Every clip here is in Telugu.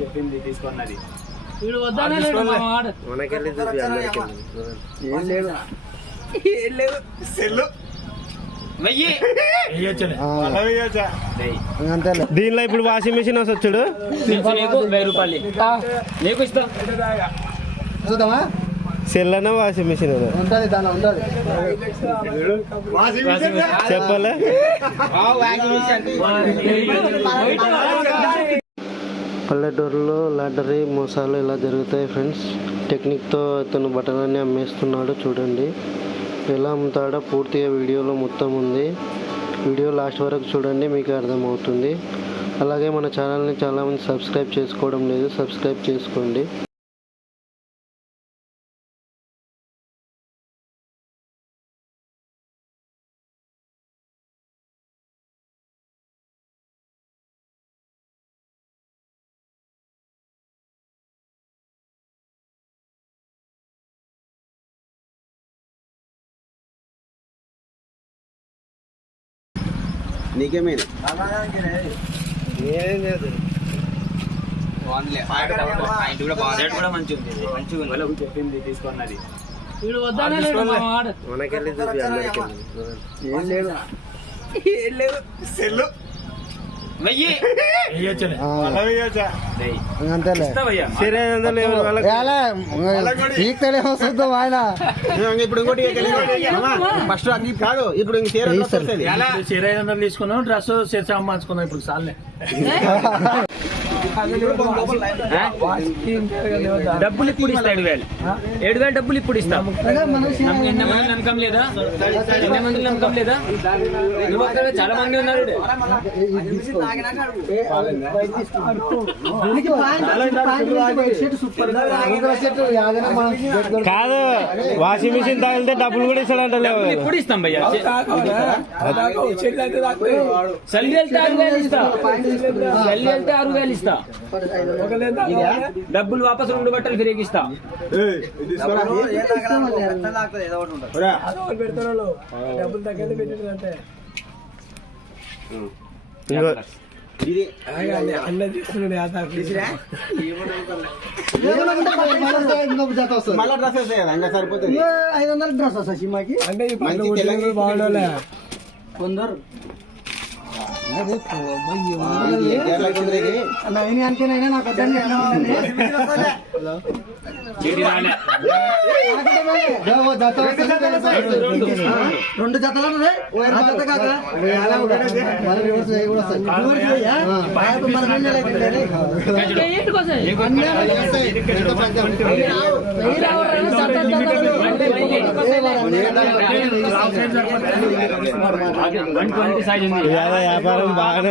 చెప్పింది తీసుకున్నది దీనిలో ఇప్పుడు వాషింగ్ మిషన్ వచ్చాడు 1000 రూపాయలు నీకు ఇస్తాం చూద్దామా సెల్లన వాషింగ్ మిషన్ ఉంటది దాని ఉంటది చెప్పలే పల్లెటూరులో లాటరీ మోసాలు ఇలా జరుగుతాయి ఫ్రెండ్స్. టెక్నిక్తో అతను బట్టలన్నీ అమ్మేస్తున్నాడు. చూడండి ఎలా అమ్ముతాడో పూర్తిగా వీడియోలో మొత్తం ఉంది. వీడియో లాస్ట్ వరకు చూడండి, మీకు అర్థమవుతుంది. అలాగే మన ఛానల్ని చాలామంది సబ్స్క్రైబ్ చేసుకోవడం లేదు, సబ్స్క్రైబ్ చేసుకోండి. నీకేమైనా చెప్పింది తీసుకున్నది చూద్దాం ఆయన ఇప్పుడు ఇంకోటి ఫస్ట్ అది కాదు. ఇప్పుడు చీర 500 తీసుకున్నాం, డ్రెస్ చీర అమ్మాచుకున్నాం. ఇప్పుడు సార్లే డబ్బులు ఇప్పుడు ఇస్తా 7,000 డబ్బులు ఇప్పుడు ఇస్తాం. ఎంతమంది నమ్మకం లేదా? ఎంతమంది నమ్మకం లేదా? చాలా మంది ఉన్నారు. కాదు, వాషింగ్ మిషన్ తాగితే డబ్బులు కూడా ఇస్తాడంట. ఇప్పుడు ఇస్తాం భయ్యా. చల్లి వెళ్తే 6,000 ఇస్తా. చల్లి వెళ్తే 6,000 ఇస్తా. డబ్బులు వాపసు 2 బట్టలు ఫిరేకి ఇస్తా. మళ్ళా డ్రెస్ వస్తాయి కదా, ఇంకా సరిపోతుంది. 500 డ్రెస్ వస్తాయి సినిమాకి. బాగుండాలి కొందరు రెండు జతలు వ్యాపారం బాగానే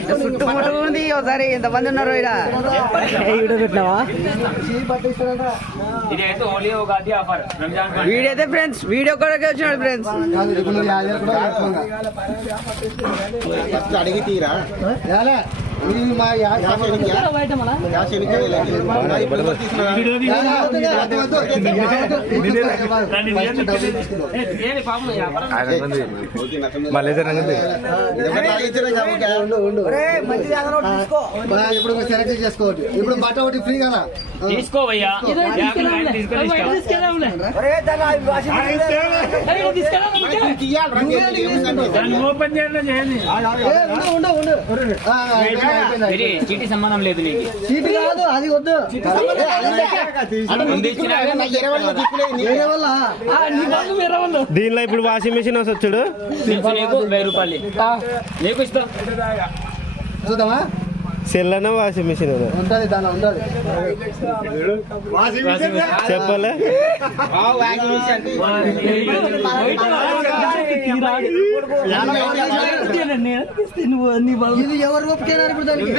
చుట్టుముట్టు ఒకసారి ఎంతమంది ఉన్నారు వీడైతే ఫ్రెండ్స్ వీడియో కూడా వచ్చినాడు ఫ్రెండ్స్. అడిగి తీరా ఇప్పుడు సెలెక్ట్ చేసుకోవచ్చు. ఇప్పుడు బట్ట ఒకటి ఫ్రీ కదా తీసుకోవయ్యా. ఓపెన్ చేయండి. చీటీ సంబంధం లేదు నీకు. చీటీ కాదు, అది వద్దు. దీనిలో ఇప్పుడు వాషింగ్ మిషన్ వచ్చాడు 1000 రూపాయలు నీకు ఇస్తాం. చూద్దామా సెల్లన వాషింగ్ మిషన్ ఉంటది దాని ఉంటది చెప్పలే ఇది ఎవరు ఒప్పుకున్నారు ఇప్పుడు దానికి?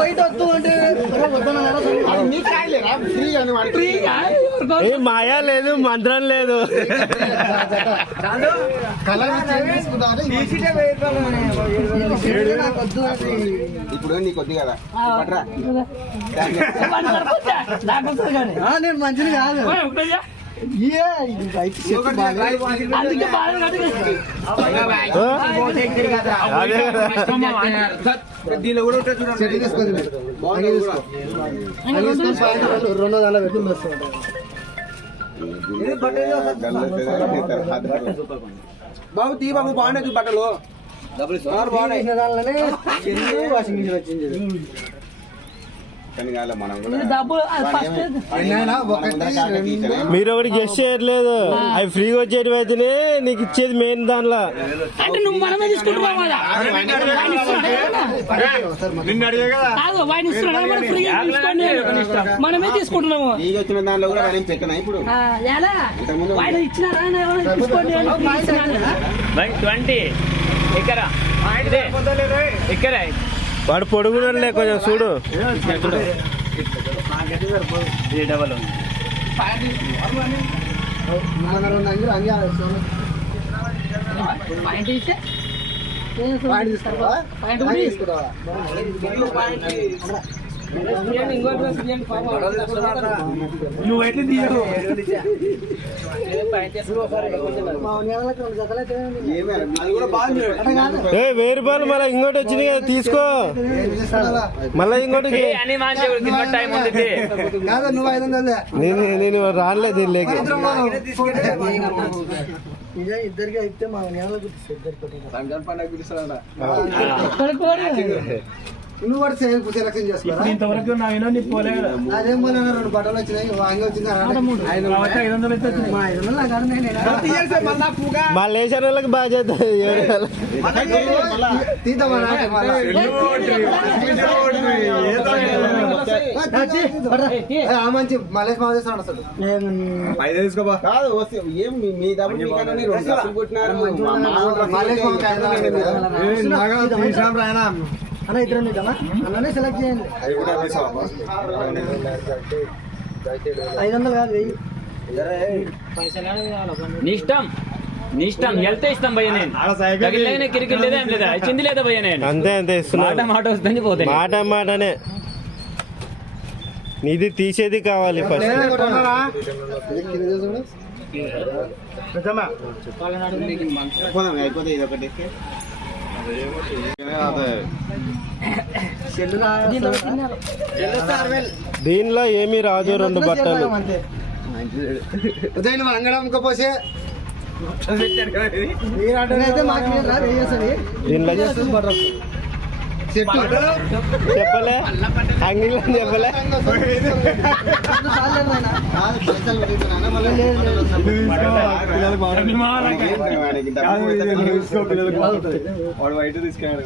వైట్ వస్తూ అంటే అది నీకు రాయలేరా? ఫ్రీ అని వాడికి. ఏ మాయా లేదు, మంత్రం లేదు. కలర్ చేంజ్ చేసుకుందామని ఇప్పుడు నీకు వద్దు కదా పట్రా. నేను మంచిది కాదు అదే కదా. దీనిలో కూడా ఉంటుంది చూడండి. సెట్ తీసుకోండి. బాగుంది కూడా. రెండో దాంట్లో పెట్టుకుని వస్తాం. బాబు తీ బాబు బాగున్నాయి బట్టలు బాగున్నాయి. వాషింగ్ మిషన్ వచ్చింది. మీరు ఒకటి గెస్ట్ చేయట్లేదు. అవి ఫ్రీగా వచ్చేటివి అయితేనే నీకు ఇచ్చేది మెయిన్ దానిలో. అంటే నువ్వు మనమే తీసుకుంటున్నావు కదా కాదు వాయిన్ ఇస్తున్నాడు మనం ఫ్రీగా తీసుకోండి మనమే తీసుకుంటున్నాము నీకు వచ్చిన దానిలో కూడా నేను పెట్టినా ఇప్పుడు ఎలా వాయిన్ ఇచ్చినారా తీసుకోండి 120 ఎక్కరా ఎక్కరా వాడు పొడుగునలే కొంచెం చూడు. ఇది డబల్ ఉంది. పాయింట్ ఇస్తే ఏ 1000 రూపాయలు మళ్ళీ ఇంకోటి వచ్చినాయి కదా తీసుకో. మళ్ళీ ఇంకోటి అని టైం ఉంది నువ్వు 500 నేను రానులే దీనిలోకి. ఇద్దరికి అయితే మా నెలకు రంజాన్ పండుగ పిలుస్తాడంట. నువ్వు కూడా సెలక్షన్ చేసుకో. ఇంతవరకు నా వినోద్ పోలేదు. అదేం పోయినా 2 బట్టలు వచ్చినాయి వాంగి వచ్చింది. మా లేచిన వాళ్ళకి బాగా చేస్తాయి. మంచి మలేష్ బాగా చేస్తాడు అసలు. కాదు ఏం మీ డబ్బులు మీకన్నా మీరు 2 డబ్బులు కొట్టినారు. మలేష్ అన్న ఇద్దరు అన్ననే సెలెక్ట్ చేయండి. 500 కాదు 1000. నీ ఇష్టం వెళ్తే ఇస్తాం భయ్య. నేను తగిలిన కిరికిరి లేదా ఏం లేదా ఇచ్చింది లేదా భయ్య. నేను అంతే ఇస్తున్నా. మాట వస్తుంది పోతే మాటనే నీది తీసేది కావాలి ఫస్ట్. అయిపోతే ఇది ఒకటి దీనిలో ఏమీ రాదు. 2 బట్టలు అంగడంకపోసే దీనిలో చెప్పలే అంగిల్ చెప్పలే. వాడు బయట తీసుకెళ్ళాడు.